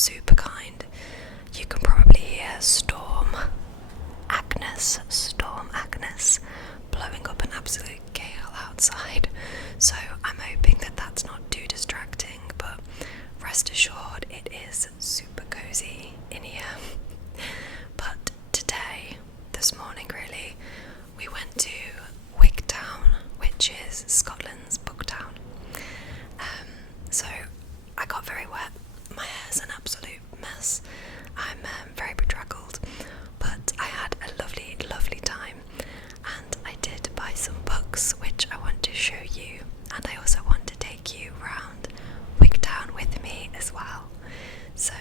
super kind. You can probably hear Storm Agnes blowing up an absolute gale outside, so I'm hoping that that's not too distracting, but rest assured it is super cozy in here. But today, this morning really, we went to Wigtown, which is Scotland's book town. So I got very wet, my hair's an absolute mess, I'm very bedraggled, but I had a lovely, lovely time, and I did buy some books which I want to show you, and I also want to take you around Wigtown with me as well. So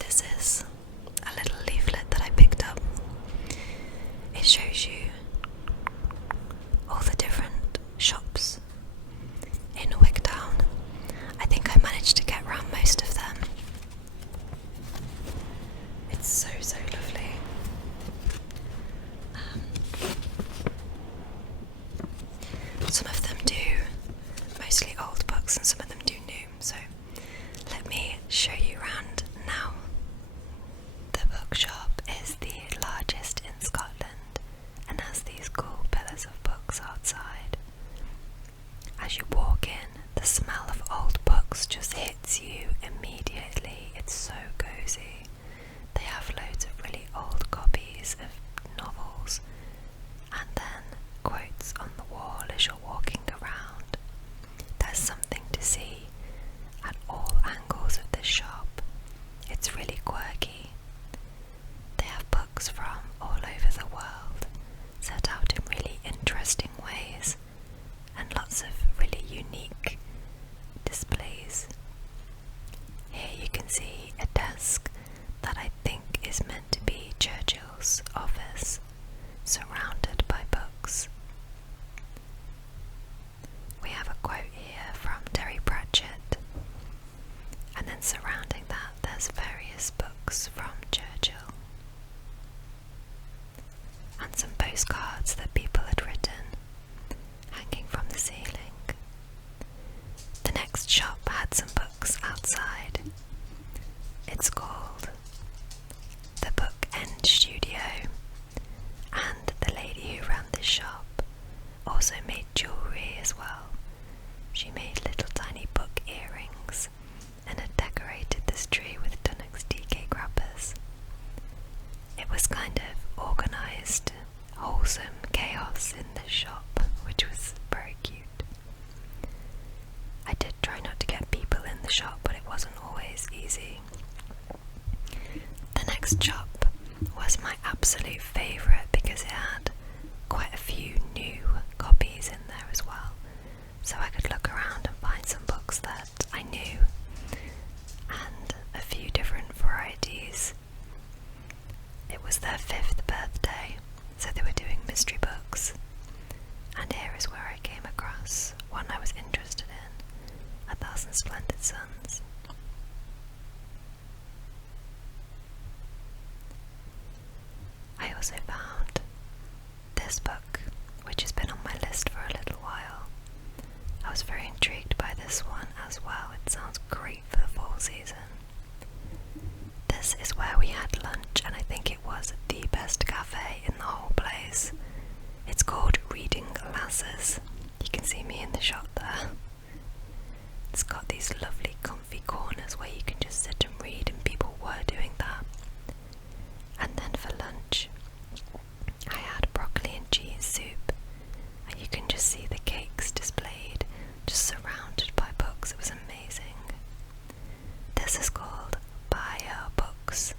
this is a little leaflet that I picked up. It shows you all the different shops in Wigtown. I think I managed to get around most of them. It's so lovely. Some of them do mostly old books and some of them do new, so let me show you around now. The bookshop is the largest in Scotland and has these cool pillars of books outside. As you walk in, the smell of old books just hits you immediately. It's so cozy. They have loads of really old copies of novels, and then quotes on the wall as you're walking around. There's something to see at all angles of the shop. It's really quirky. They have books from all over the world, set out in really interesting ways, and lots of really unique displays. Here you can see a desk that I think is meant to be Churchill's office, surrounded by books. We have a quote here from Terry Pratchett, and then surrounding that there's various books from Churchill, and some postcards that people had written hanging from the ceiling. The next shop had some books outside. It's called the Book End Studio, and the lady who ran this shop also made jewellery as well. She made little tiny book earrings and had decorated this tree with Dunnock's DK grappers. It was kind of organised, wholesome chaos in this shop, which was very cute. I did try not to get people in the shop, but it wasn't always easy. The next shop was my absolute favourite because it had quite a few new copies in there as well, so I could look around and find some books that I knew, and a few different varieties. It was their 5th birthday, so they were doing mystery books, and here is where I came across one I was interested in, 1,000 Splendid Suns. I also found this book, which has been on my list for a little while. I was very intrigued by this one as well. It sounds great for the fall season. This is where we had lunch, and I think it was the best cafe in the whole place. It's called Reading Lasses. You can see me in the shot there. It's got these lovely comfy corners where you can just sit and read, and people were doing that. And then for lunch, I had broccoli and cheese soup, and you can just see the cakes displayed, just surrounded by books. It was amazing. This is called Bio Books,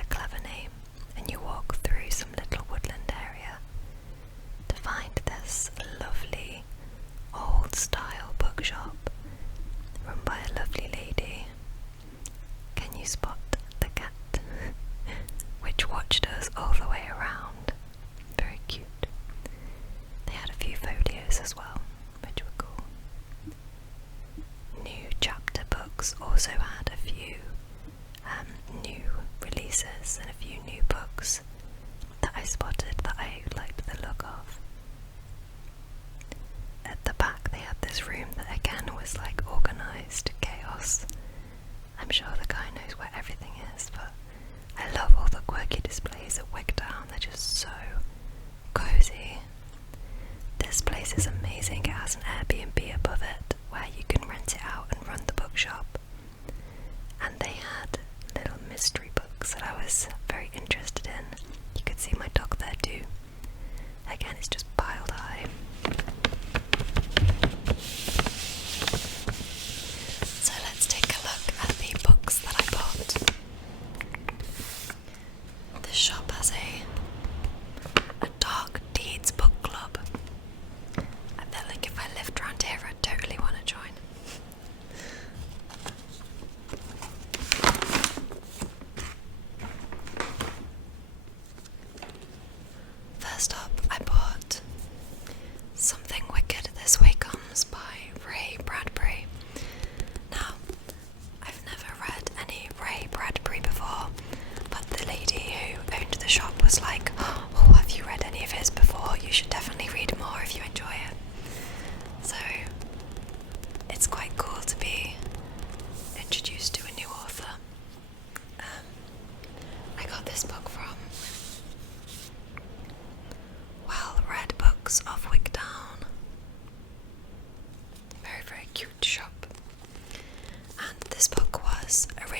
a clever name, and you walk through some little woodland area to find this lovely old style bookshop run by a lovely lady. Can you spot the cat which watched us all the way around? Very cute. They had a few folios as well, which were cool. New chapter books also had a few new releases and a few new books that I spotted that I liked the look of. At the back they had this room that again was like organised chaos. I'm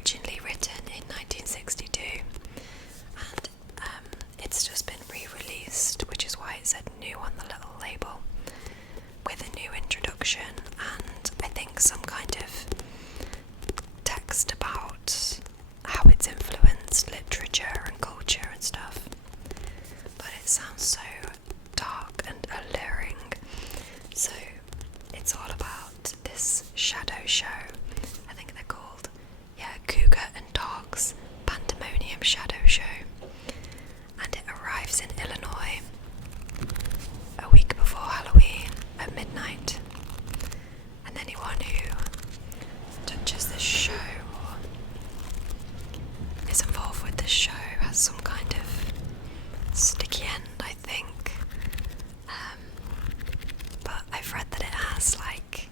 originally written in 1962, and it's just been re-released, which is why it said new on the little label, with a new introduction and I think some kind of text about how it's influenced literature and culture and stuff. But it sounds so dark and alluring. So it's all about this shadow show. I think they're called, Cougar and Dogs Pandemonium Shadow Show. And it arrives in Illinois a week before Halloween at midnight. And anyone who touches this show or is involved with this show has some kind of sticky end, I think. But I've read that it has like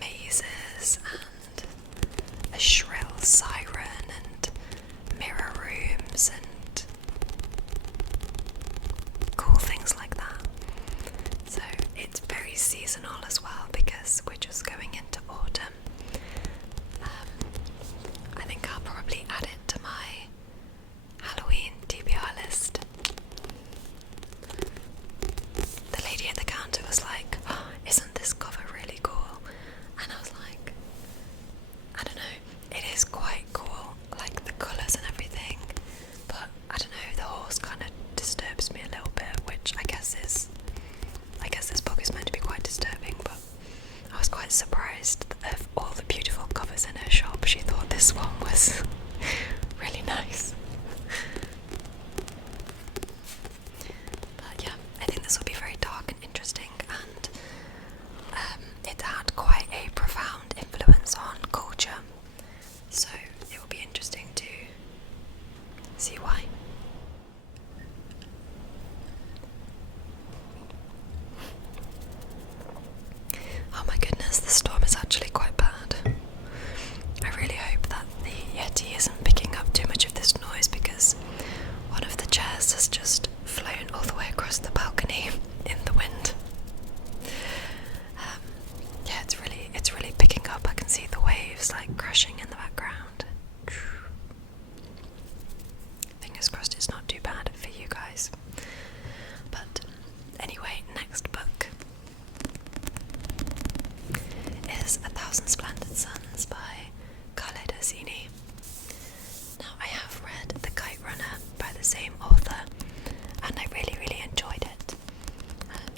mazes and a shrill siren and mirror rooms and cool things like that. So it's very seasonal as well because we're just going into autumn. I think I'll probably add it to my Halloween TBR list. The lady at the counter was like, "Oh, isn't this cover really cool?" And I was like, I don't know, it is quite cool, like the colours and everything, but I don't know, the horse kind of disturbs me a little bit, which I guess this book is meant to be quite disturbing, but I was quite surprised that of all the beautiful covers in her shop, she thought this one was really nice. But yeah, I think this will be very dark and interesting, and it had quite a profound influence on culture, so it will be interesting to see why. Oh my goodness, the storm is actually quite bad. I really hope that the Yeti isn't picking up too much of this noise because one of the chairs has just flown all the way across the balcony in the wind. Yeah, it's really picking up. I can see the waves like crashing in the background. Fingers crossed it's not too bad for you guys. But anyway, next book is 1,000 Splendid Suns by Khaled Hosseini. Now, I have read The Kite Runner by the same author, and I really, really enjoyed it.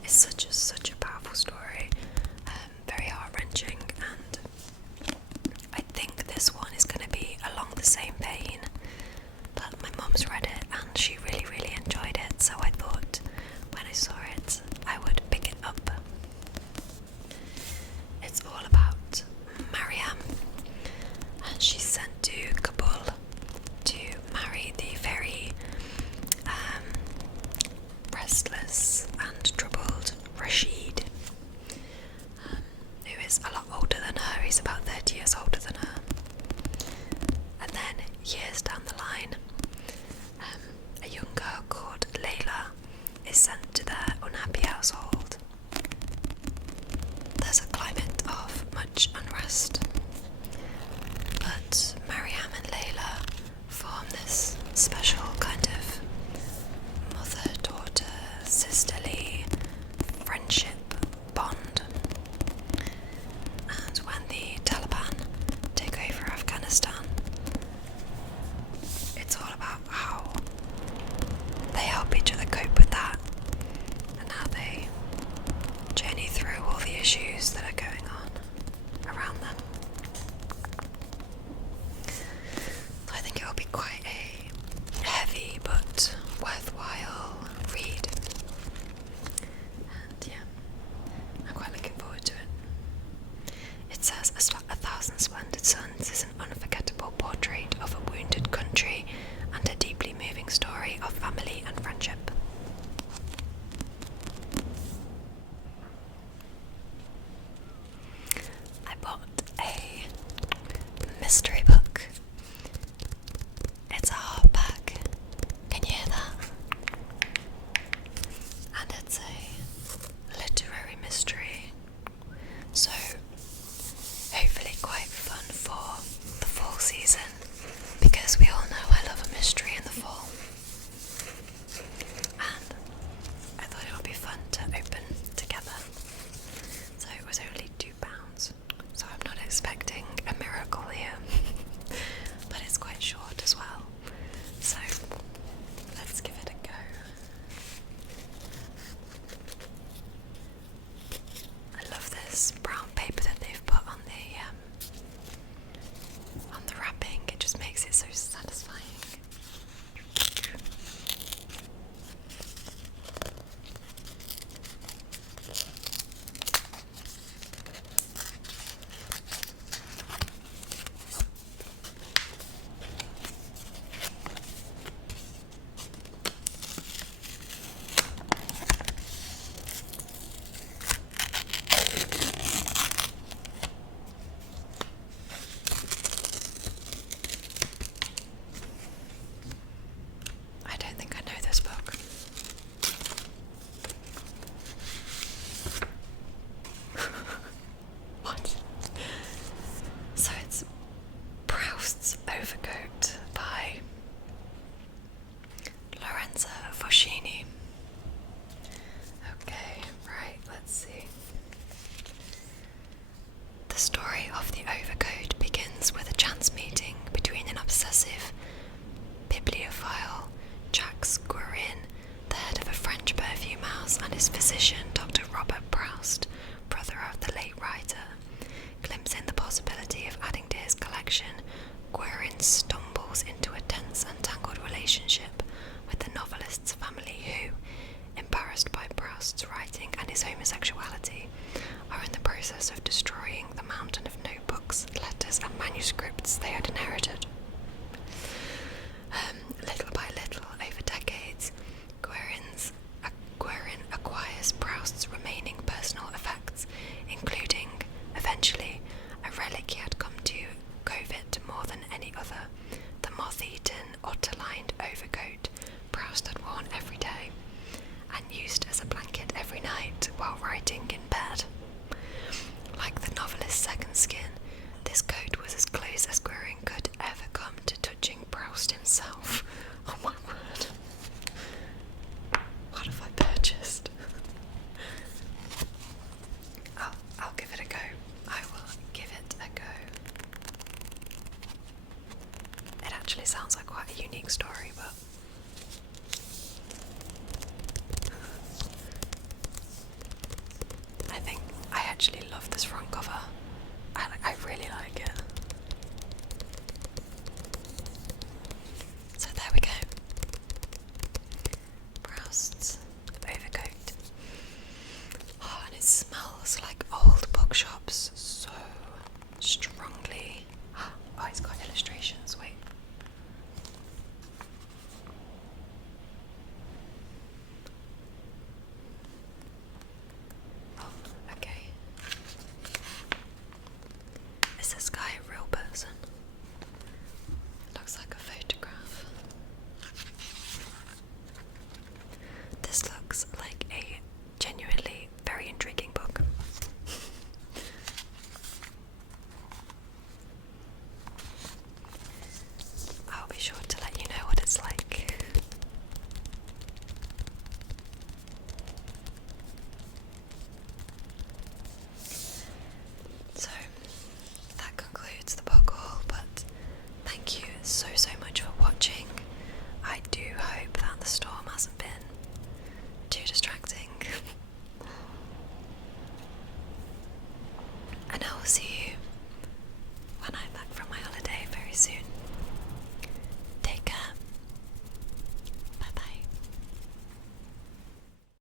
It's such a powerful story, very heart-wrenching, and I think this one is going to be along the same vein. But my mum's read it, and she really, really enjoyed it, so I thought when I saw it, I would pick it up. It's all about Mariam, and she's sent to Kabul to marry the very restless and troubled Rashid, who is a lot older than her. He's about 30 years older than her. And then years down the line, a young girl called Layla is sent to their unhappy household. There's a climate of much unrest, but Mariam and Layla form this special kind of mother-daughter, sisterly friendship bond. And when the Taliban take over Afghanistan, it's all about how they help each other cope with that and how they journey through all the issues that are going on around them. I think it will be quite a heavy but worthwhile read. And yeah, I'm quite looking forward to it. It says, 1,000 Splendid Suns is an unforgettable portrait of a wounded country and a deeply moving story of family and friendship. I bought a mystery book. It's a hardback. Can you hear that? And it's a literary mystery. So hopefully quite fun for the full fall season, because we all know I love a mystery in the fall. And I thought it would be fun to open together. So it was only £2, so I'm not expecting a miracle here. But it's quite short as well, so let's give it a go. I love this brown paper that they've put on the wrapping. It just makes it so satisfying. I don't think I know this book. What? So it's PRs Overcoat by Lorenza Foscini. Okay, right, let's see. The story of the Overcoat begins with a chance meeting between an obsessive bibliophile, Jacques Guérin, the head of a French perfume house, and his physician, Dr. Robert Proust, brother of the late writer. Glimpsing the possibility of adding to his collection, Guérin stumbles into a tense and tangled relationship with the novelist's family who, embarrassed by Proust's writing and his homosexuality, are in the process of destroying the mountain of notebooks, letters and manuscripts they had inherited. Little by little, over decades, Guérin acquires Proust's remaining personal effects, including, eventually, a relic he had come to covet more than any other, the moth-eaten, otter-lined overcoat Proust had worn every day, and used as a blanket every night while writing in bed. Like the novelist's second skin, this coat was as close as Guérin could ever come to touching Proust himself. Oh my word. What have I purchased? I'll give it a go. I will give it a go. It actually sounds like quite a unique story, but